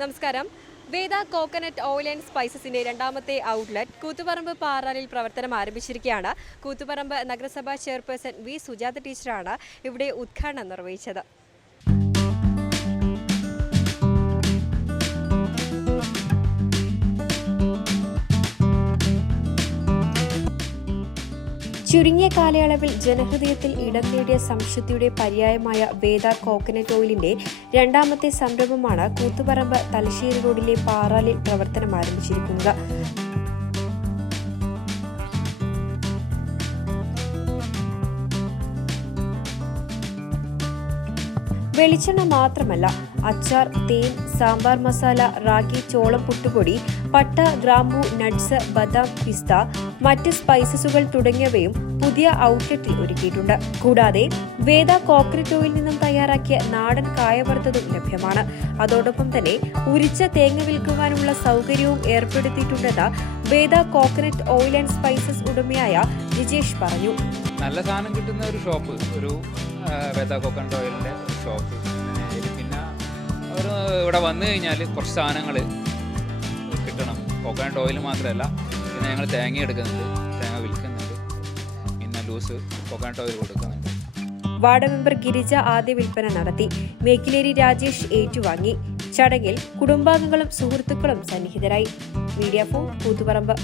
നമസ്കാരം. Veda coconut oil and സ്പൈസസിന്റെ രണ്ടാമത്തെ ഔട്ട്ലെറ്റ് കൂത്തുപറമ്പ് പാറാലിൽ പ്രവർത്തനം ആരംഭിച്ചിരിക്കുകയാണ്. കൂത്തുപറമ്പ് നഗരസഭാ ചെയർപേഴ്സൺ വി. സുജാത ടീച്ചറാണ് ഇവിടെ ഉദ്ഘാടനം നിർവഹിച്ചത്. ചുരുങ്ങിയ കാലയളവിൽ ജനഹൃദയത്തിൽ ഇടം നേടിയ സംശുദ്ധിയുടെ പര്യായമായ വേദ കോക്കനട്ട് ഓയിലിന്റെ രണ്ടാമത്തെ സംരംഭമാണ് കൂത്തുപറമ്പ് തലശ്ശേരി റോഡിലെ പാറാലിൽ പ്രവർത്തനം ആരംഭിച്ചിരിക്കുന്നത്. വെളിച്ചെണ്ണ മാത്രമല്ല അച്ചാർ തേൻ സാമ്പാർ മസാല റാഗി ചോളം പുട്ടുപൊടി പട്ട ഗ്രാമ്പു നട്ട്സ് ബദാം പിസ്ത മറ്റ് സ്പൈസസുകൾ തുടങ്ങിയവയും പുതിയ ഔട്ട്ലെറ്റിൽ ഒരുക്കിയിട്ടുണ്ട്. കൂടാതെ വേദ കോക്കനട്ട് ഓയിൽ നിന്നും തയ്യാറാക്കിയ നാടൻ കായവർത്തതും ലഭ്യമാണ്. അതോടൊപ്പം തന്നെ ഉരിച്ച തേങ്ങ വിൽക്കുവാനുള്ള സൗകര്യവും ഏർപ്പെടുത്തിയിട്ടുണ്ടെന്ന് Veda coconut oil and spices ഉടമയായ ജിജേഷ് പറഞ്ഞു. നല്ല സാധനം കിട്ടുന്ന ഒരു ഷോപ്പ് ഒരു വേദ കോക്കനട്ട് ഓയിലിന്റെ ഷോപ്പ്. പിന്നെ ഒരു ഇവിടെ വന്നു കഴിഞ്ഞാൽ കുറച്ച് സാധനങ്ങൾ കിട്ടണം. കോക്കനട്ട് ഓയിൽ മാത്രമല്ല പിന്നെ ഞങ്ങൾ തേങ്ങ എടുക്കുന്നുണ്ട് തേങ്ങ വിൽക്കുന്നുണ്ട്. പിന്നെ ലൂസ് കോക്കനട്ട് ഓയിൽ കൊടുക്കുന്നുണ്ട്. വാർഡ് മെമ്പർ ഗിരിജ ആദ്യ വിൽപ്പന നടത്തി. മേക്കിലേരി രാജേഷ് ഏറ്റുവാങ്ങി. ചടങ്ങിൽ കുടുംബാംഗങ്ങളും സുഹൃത്തുക്കളും സന്നിഹിതരായി. Media phone Koothuparamba.